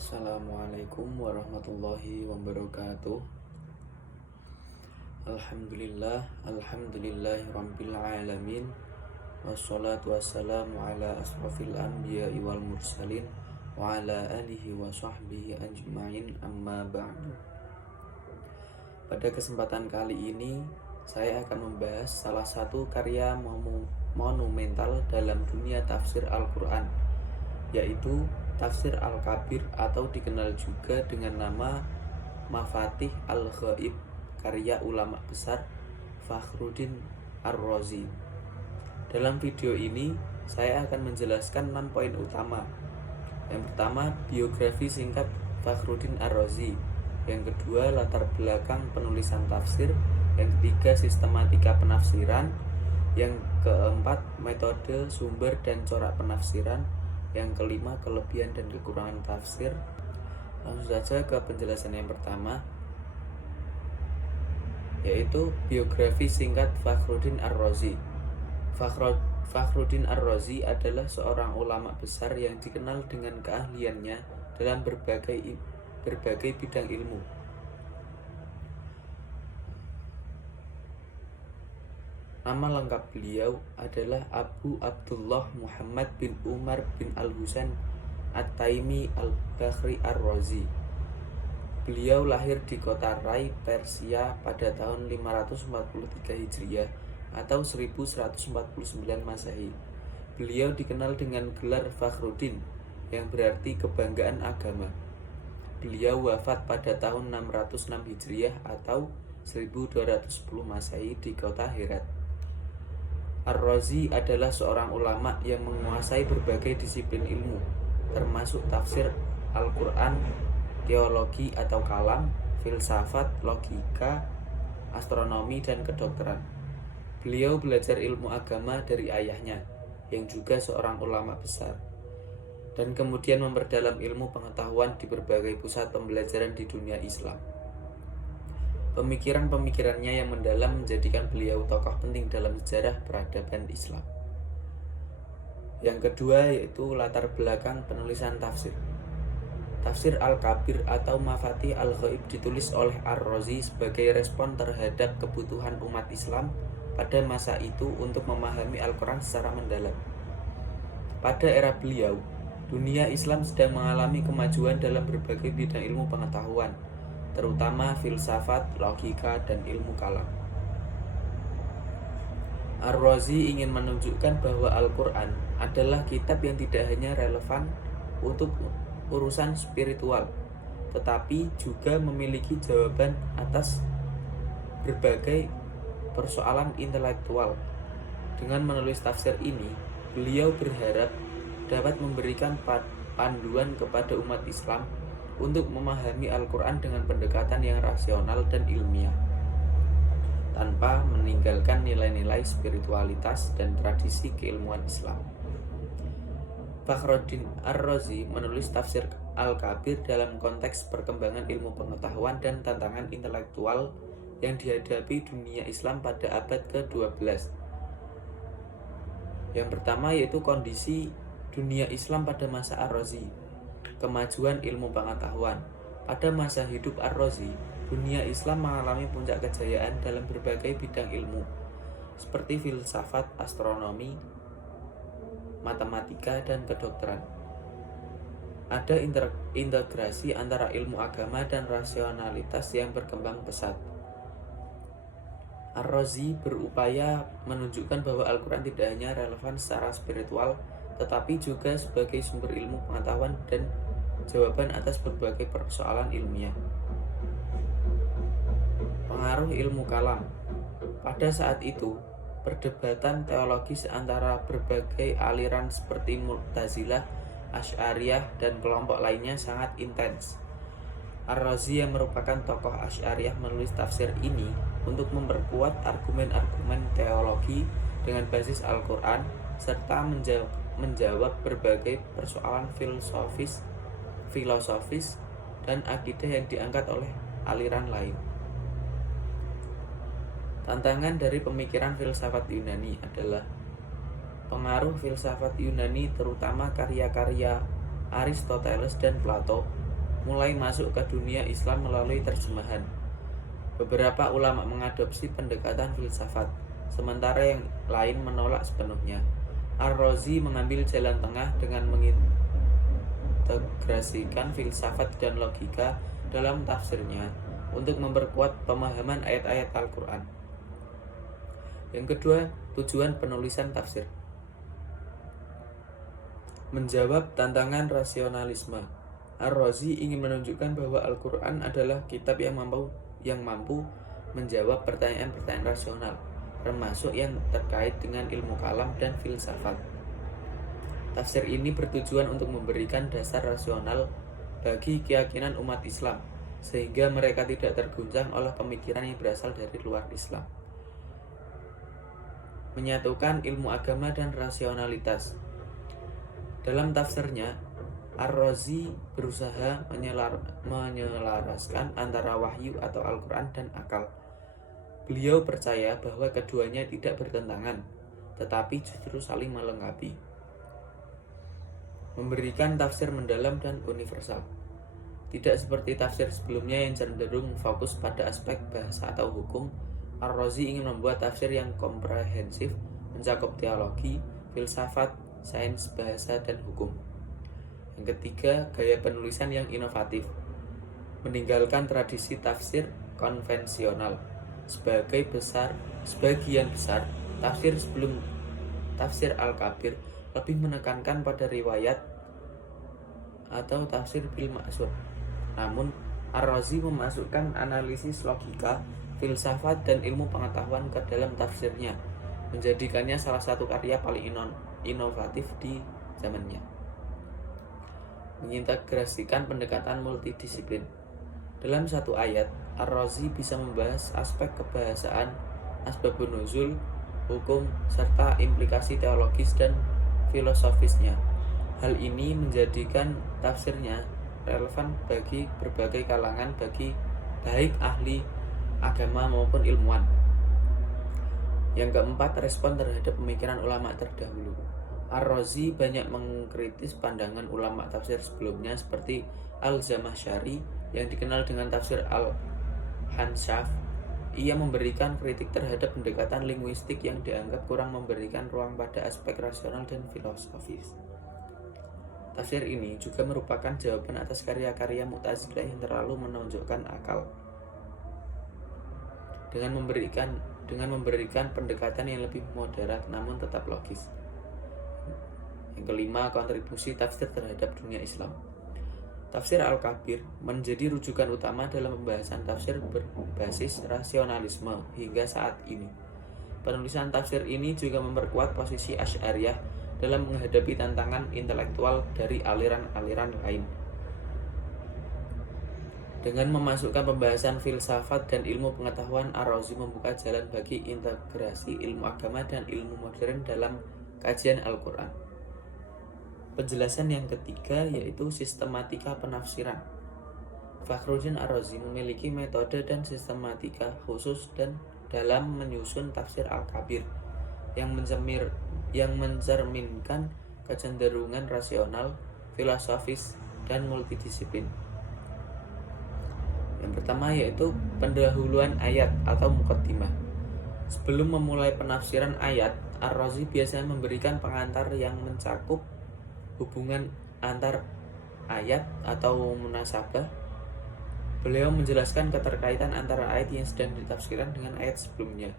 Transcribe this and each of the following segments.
Assalamualaikum warahmatullahi wabarakatuh. Alhamdulillahi rabbil alamin. Wassalatu wassalamu ala asrafil anbiya'i wal mursalin wa ala alihi wa sahbihi ajma'in, amma ba'du. Pada kesempatan kali ini saya akan membahas salah satu karya monumental dalam dunia tafsir Al-Quran, yaitu Tafsir Al-Kabir atau dikenal juga dengan nama Mafatih Al-Ghaib, karya ulama besar Fakhruddin Ar-Razi. Dalam video ini saya akan menjelaskan 6 poin utama. Yang pertama, biografi singkat Fakhruddin Ar-Razi. Yang kedua, latar belakang penulisan tafsir. Yang ketiga, sistematika penafsiran. Yang keempat, metode, sumber, dan corak penafsiran. Yang kelima, kelebihan dan kekurangan tafsir. Langsung saja ke penjelasan yang pertama, yaitu biografi singkat Fakhruddin Ar-Razi. Fakhruddin Ar-Razi adalah seorang ulama besar yang dikenal dengan keahliannya dalam berbagai bidang ilmu. Nama lengkap beliau adalah Abu Abdullah Muhammad bin Umar bin Al-Husain At-Taimi Al-Bakhri Ar-Razi. Beliau lahir di kota Rai, Persia pada tahun 543 Hijriah atau 1149 Masehi. Beliau dikenal dengan gelar Fakhruddin yang berarti kebanggaan agama. Beliau wafat pada tahun 606 Hijriah atau 1210 Masehi di kota Herat. Ar-Razi adalah seorang ulama yang menguasai berbagai disiplin ilmu, termasuk tafsir Al-Quran, teologi atau kalam, filsafat, logika, astronomi, dan kedokteran. Beliau belajar ilmu agama dari ayahnya, yang juga seorang ulama besar, dan kemudian memperdalam ilmu pengetahuan di berbagai pusat pembelajaran di dunia Islam. Pemikiran-pemikirannya yang mendalam menjadikan beliau tokoh penting dalam sejarah peradaban Islam. Yang kedua yaitu latar belakang penulisan tafsir. Tafsir Al-Kabir atau Mafatih Al-Ghaib ditulis oleh Ar-Razi sebagai respon terhadap kebutuhan umat Islam pada masa itu untuk memahami Al-Quran secara mendalam. Pada era beliau, dunia Islam sedang mengalami kemajuan dalam berbagai bidang ilmu pengetahuan, terutama filsafat, logika, dan ilmu kalam. Ar-Razi ingin menunjukkan bahwa Al-Quran adalah kitab yang tidak hanya relevan untuk urusan spiritual, tetapi juga memiliki jawaban atas berbagai persoalan intelektual. Dengan menulis tafsir ini, beliau berharap dapat memberikan panduan kepada umat Islam untuk memahami Al-Quran dengan pendekatan yang rasional dan ilmiah, tanpa meninggalkan nilai-nilai spiritualitas dan tradisi keilmuan Islam. Fakhruddin Ar-Razi menulis tafsir Al-Kabir dalam konteks perkembangan ilmu pengetahuan dan tantangan intelektual yang dihadapi dunia Islam pada abad ke-12. Yang pertama yaitu kondisi dunia Islam pada masa Ar-Razi. Kemajuan ilmu pengetahuan. Pada masa hidup Ar-Razi, dunia Islam mengalami puncak kejayaan dalam berbagai bidang ilmu, seperti filsafat, astronomi, matematika, dan kedokteran. Ada integrasi antara ilmu agama dan rasionalitas yang berkembang pesat. Ar-Razi berupaya menunjukkan bahwa Al-Quran tidak hanya relevan secara spiritual, tetapi juga sebagai sumber ilmu pengetahuan dan jawaban atas berbagai persoalan ilmiah. Pengaruh ilmu kalam. Pada saat itu, perdebatan teologis antara berbagai aliran seperti Mu'tazilah, Asy'ariyah, dan kelompok lainnya sangat intens. Ar-Razi yang merupakan tokoh Asy'ariyah menulis tafsir ini untuk memperkuat argumen-argumen teologi dengan basis Al-Quran serta menjawab berbagai persoalan filosofis dan akidah yang diangkat oleh aliran lain. Tantangan dari pemikiran filsafat Yunani adalah pengaruh filsafat Yunani terutama karya-karya Aristoteles dan Plato mulai masuk ke dunia Islam melalui terjemahan. Beberapa ulama mengadopsi pendekatan filsafat, sementara yang lain menolak sepenuhnya. Ar-Razi mengambil jalan tengah dengan mengintegrasikan filsafat dan logika dalam tafsirnya untuk memperkuat pemahaman ayat-ayat Al-Quran. Yang kedua, tujuan penulisan tafsir. Menjawab tantangan rasionalisme. Ar-Razi ingin menunjukkan bahwa Al-Quran adalah kitab yang mampu menjawab pertanyaan-pertanyaan rasional, termasuk yang terkait dengan ilmu kalam dan filsafat. Tafsir ini bertujuan untuk memberikan dasar rasional bagi keyakinan umat Islam, sehingga mereka tidak terguncang oleh pemikiran yang berasal dari luar Islam. Menyatukan ilmu agama dan rasionalitas. Dalam tafsirnya, Ar-Razi berusaha menyelaraskan antara wahyu atau Al-Quran dan akal. Beliau percaya bahwa keduanya tidak bertentangan, tetapi justru saling melengkapi. Memberikan tafsir mendalam dan universal. Tidak seperti tafsir sebelumnya yang cenderung fokus pada aspek bahasa atau hukum, Ar-Razi ingin membuat tafsir yang komprehensif, mencakup teologi, filsafat, sains, bahasa, dan hukum. Yang ketiga, gaya penulisan yang inovatif. Meninggalkan tradisi tafsir konvensional. Sebagian besar tafsir sebelum tafsir Al-Kabir lebih menekankan pada riwayat atau tafsir bil ma'sur. Namun, Ar-Razi memasukkan analisis logika, filsafat, dan ilmu pengetahuan ke dalam tafsirnya, menjadikannya salah satu karya paling inovatif di zamannya. Mengintegrasikan pendekatan multidisiplin. Dalam satu ayat, Ar-Razi bisa membahas aspek kebahasaan, asbabun nuzul, hukum, serta implikasi teologis dan filosofisnya. Hal ini menjadikan tafsirnya relevan bagi berbagai kalangan, bagi baik ahli agama maupun ilmuwan. Yang keempat, respon terhadap pemikiran ulama terdahulu. Ar-Razi banyak mengkritis pandangan ulama tafsir sebelumnya seperti Al-Zamakhsyari yang dikenal dengan tafsir Al-Hanshaf. Ia memberikan kritik terhadap pendekatan linguistik yang dianggap kurang memberikan ruang pada aspek rasional dan filosofis. Tafsir ini juga merupakan jawaban atas karya-karya Mu'tazilah yang terlalu menonjolkan akal. Dengan memberikan pendekatan yang lebih moderat namun tetap logis. Yang kelima, kontribusi tafsir terhadap dunia Islam. Tafsir Al-Kabir menjadi rujukan utama dalam pembahasan tafsir berbasis rasionalisme hingga saat ini. Penulisan tafsir ini juga memperkuat posisi Asy'ariyah dalam menghadapi tantangan intelektual dari aliran-aliran lain. Dengan memasukkan pembahasan filsafat dan ilmu pengetahuan, Ar-Razi membuka jalan bagi integrasi ilmu agama dan ilmu modern dalam kajian Al-Quran. Penjelasan yang ketiga yaitu sistematika penafsiran. Fakhruddin Ar-Razi memiliki metode dan sistematika khusus dan dalam menyusun tafsir Al-Kabir yang mencerminkan kecenderungan rasional, filosofis, dan multidisiplin. Yang pertama yaitu pendahuluan ayat atau muqaddimah. Sebelum memulai penafsiran ayat, Ar-Razi biasanya memberikan pengantar yang mencakup hubungan antar ayat atau munasabah. Beliau menjelaskan keterkaitan antara ayat yang sedang ditafsirkan dengan ayat sebelumnya,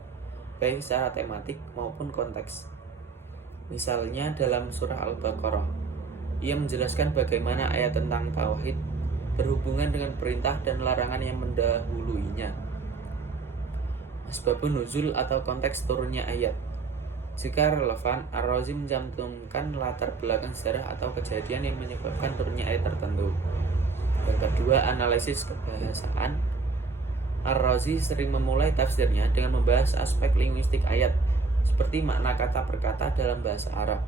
baik secara tematik maupun konteks. Misalnya dalam surah Al-Baqarah, ia menjelaskan bagaimana ayat tentang tauhid berhubungan dengan perintah dan larangan yang mendahuluinya. Asbabun nuzul atau konteks turunnya ayat. Jika relevan, Ar-Razi mencantumkan latar belakang sejarah atau kejadian yang menyebabkan turunnya ayat tertentu. Yang kedua, analisis kebahasaan. Ar-Razi sering memulai tafsirnya dengan membahas aspek linguistik ayat, seperti makna kata per kata dalam bahasa Arab,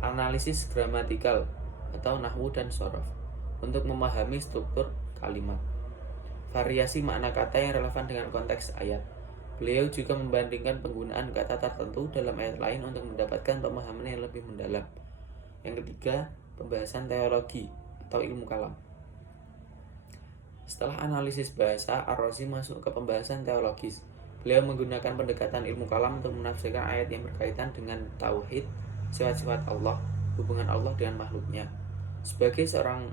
analisis gramatikal atau nahwu dan shorof, untuk memahami struktur kalimat, variasi makna kata yang relevan dengan konteks ayat. Beliau juga membandingkan penggunaan kata tertentu dalam ayat lain untuk mendapatkan pemahaman yang lebih mendalam. Yang ketiga, pembahasan teologi atau ilmu kalam. Setelah analisis bahasa, Ar-Razi masuk ke pembahasan teologis. Beliau menggunakan pendekatan ilmu kalam untuk menafsirkan ayat yang berkaitan dengan tauhid, sifat-sifat Allah, hubungan Allah dengan makhluknya. Sebagai seorang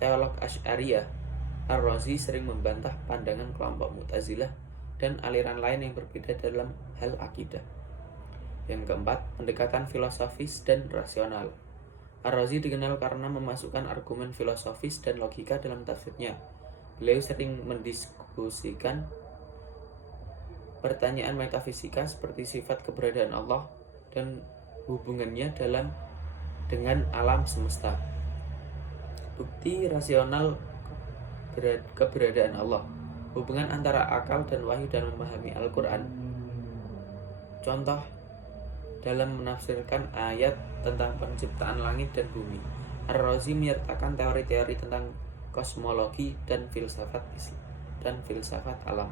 teolog Asy'ariyah, Ar-Razi sering membantah pandangan kelompok Mu'tazilah dan aliran lain yang berbeda dalam hal akidah. Yang keempat, pendekatan filosofis dan rasional. Ar-Razi dikenal karena memasukkan argumen filosofis dan logika dalam tafsirnya. Beliau sering mendiskusikan pertanyaan metafisika seperti sifat keberadaan Allah dan hubungannya dengan alam semesta. Bukti rasional keberadaan Allah, hubungan antara akal dan wahyu dan memahami Al-Quran. Contoh dalam menafsirkan ayat tentang penciptaan langit dan bumi, Ar-Razi menyertakan teori-teori tentang kosmologi dan filsafat alam.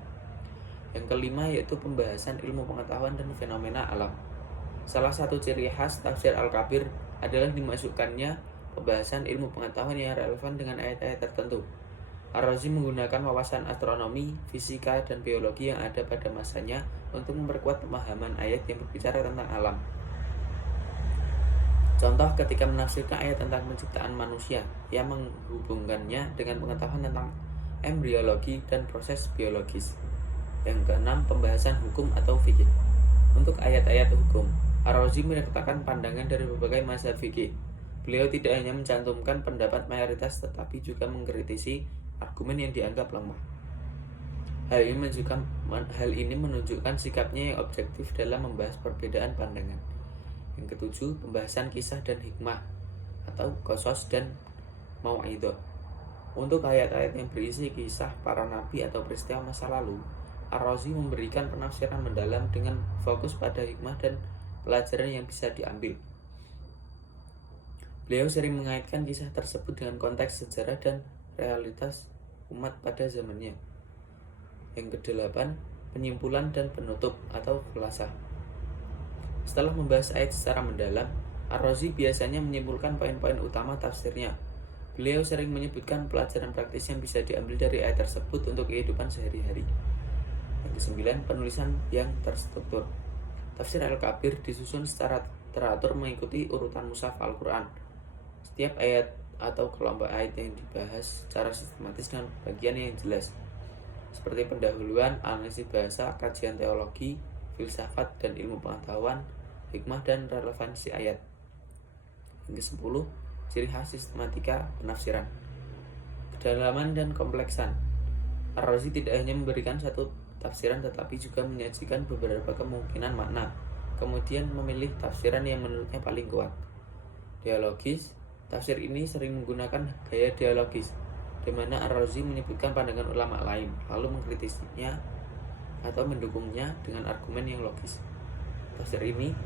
Yang kelima yaitu pembahasan ilmu pengetahuan dan fenomena alam. Salah satu ciri khas tafsir Al-Kabir adalah dimasukkannya pembahasan ilmu pengetahuan yang relevan dengan ayat-ayat tertentu. Ar-Razi menggunakan wawasan astronomi, fisika, dan biologi yang ada pada masanya untuk memperkuat pemahaman ayat yang berbicara tentang alam. Contoh ketika menafsirkan ayat tentang penciptaan manusia, yang menghubungkannya dengan pengetahuan tentang embriologi dan proses biologis. Yang keenam, pembahasan hukum atau fikih. Untuk ayat-ayat hukum, Ar-Razi menyertakan pandangan dari berbagai mazhab fikih. Beliau tidak hanya mencantumkan pendapat mayoritas tetapi juga mengkritisi argumen yang dianggap lemah. Hal ini menunjukkan sikapnya yang objektif dalam membahas perbedaan pandangan. Yang ketujuh, pembahasan kisah dan hikmah atau qasas dan mau'idhah. Untuk ayat-ayat yang berisi kisah para nabi atau peristiwa masa lalu, Ar-Razi memberikan penafsiran mendalam dengan fokus pada hikmah dan pelajaran yang bisa diambil. Beliau sering mengaitkan kisah tersebut dengan konteks sejarah dan realitas umat pada zamannya. Yang kedelapan, penyimpulan dan penutup atau khulasah. Setelah membahas ayat secara mendalam, Ar-Razi biasanya menyimpulkan poin-poin utama tafsirnya. Beliau sering menyebutkan pelajaran praktis yang bisa diambil dari ayat tersebut untuk kehidupan sehari-hari. Yang kesembilan, penulisan yang terstruktur. Tafsir Al-Kabir disusun secara teratur mengikuti urutan mushaf Al-Quran. Setiap ayat atau kelompok ayat yang dibahas secara sistematis dengan bagian yang jelas, seperti pendahuluan, analisis bahasa, kajian teologi, filsafat dan ilmu pengetahuan, hikmah dan relevansi ayat. Yang ke-10, ciri khas sistematika penafsiran. Kedalaman dan kompleksan. Ar-Razi tidak hanya memberikan satu tafsiran tetapi juga menyajikan beberapa kemungkinan makna, kemudian memilih tafsiran yang menurutnya paling kuat. Dialogis. Tafsir ini sering menggunakan gaya dialogis, di mana Ar-Razi menyebutkan pandangan ulama lain, lalu mengkritisinya atau mendukungnya dengan argumen yang logis. Tafsir ini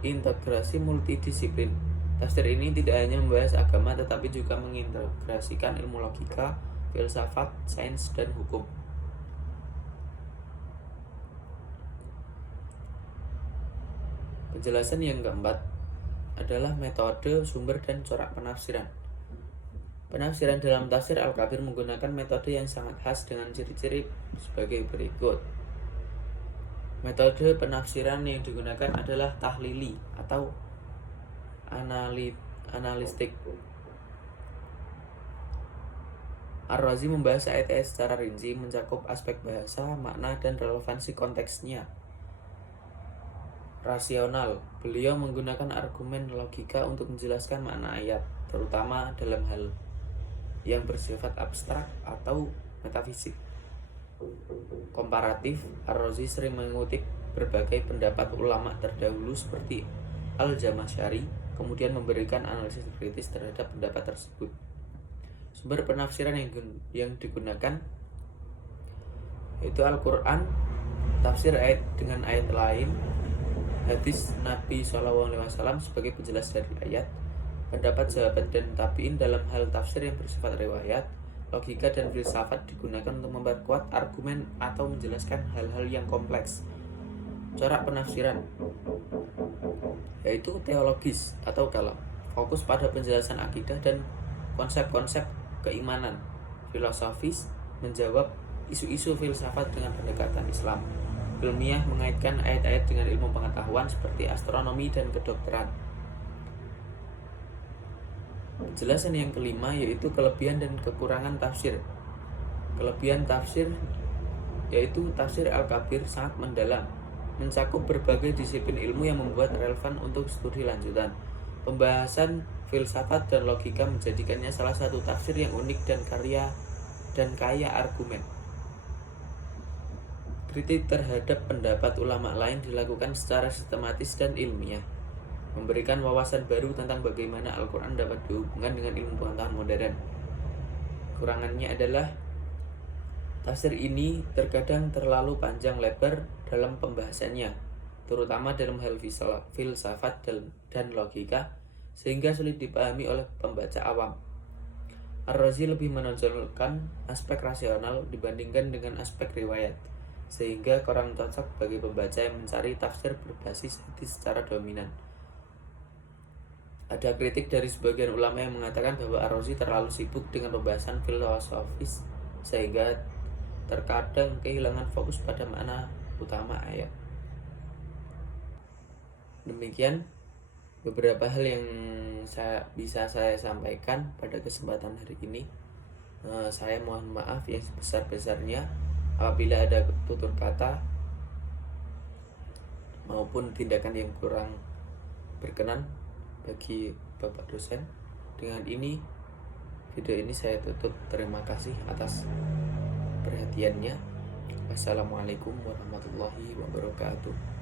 integrasi multidisiplin. Tafsir ini tidak hanya membahas agama tetapi juga mengintegrasikan ilmu logika, filsafat, sains, dan hukum. Penjelasan yang keempat adalah metode, sumber, dan corak penafsiran. Penafsiran dalam tafsir Al-Kabir menggunakan metode yang sangat khas dengan ciri-ciri sebagai berikut. Metode penafsiran yang digunakan adalah tahlili atau analistik. Ar-Razi membahas ayat-ayat secara rinci, mencakup aspek bahasa, makna, dan relevansi konteksnya. Rasional. Beliau menggunakan argumen logika untuk menjelaskan makna ayat, terutama dalam hal yang bersifat abstrak atau metafisik. Komparatif. Ar-Razi sering mengutip berbagai pendapat ulama terdahulu seperti Al-Jamasyari, kemudian memberikan analisis kritis terhadap pendapat tersebut. Sumber penafsiran yang digunakan yaitu Al-Quran, tafsir ayat dengan ayat lain, hadis Nabi SAW sebagai penjelas dari ayat, pendapat sahabat dan tabi'in dalam hal tafsir yang bersifat riwayat, logika dan filsafat digunakan untuk memperkuat argumen atau menjelaskan hal-hal yang kompleks. Corak penafsiran yaitu teologis atau kalam, fokus pada penjelasan akidah dan konsep-konsep keimanan filosofis, menjawab isu-isu filsafat dengan pendekatan Islam. Ilmiah mengaitkan ayat-ayat dengan ilmu pengetahuan seperti astronomi dan kedokteran. Penjelasan yang kelima yaitu kelebihan dan kekurangan tafsir. Kelebihan tafsir yaitu tafsir Al-Kabir sangat mendalam, mencakup berbagai disiplin ilmu yang membuat relevan untuk studi lanjutan. Pembahasan filsafat dan logika menjadikannya salah satu tafsir yang unik dan kaya argumen. Kritik terhadap pendapat ulama lain dilakukan secara sistematis dan ilmiah, memberikan wawasan baru tentang bagaimana Al-Quran dapat dihubungkan dengan ilmu pengetahuan modern. Kurangannya adalah tafsir ini terkadang terlalu panjang lebar dalam pembahasannya, terutama dalam hal filsafat dan logika, sehingga sulit dipahami oleh pembaca awam. Ar-Razi lebih menonjolkan aspek rasional dibandingkan dengan aspek riwayat, sehingga kurang cocok bagi pembaca yang mencari tafsir berbasis hadis secara dominan. Ada kritik dari sebagian ulama yang mengatakan bahwa Ar-Razi terlalu sibuk dengan pembahasan filosofis sehingga terkadang kehilangan fokus pada makna utama ayat. Demikian beberapa hal yang bisa saya sampaikan pada kesempatan hari ini. Saya mohon maaf yang sebesar-besarnya apabila ada tutur kata maupun tindakan yang kurang berkenan bagi Bapak dosen. Dengan ini video ini saya tutup. Terima kasih atas perhatiannya. Wassalamualaikum warahmatullahi wabarakatuh.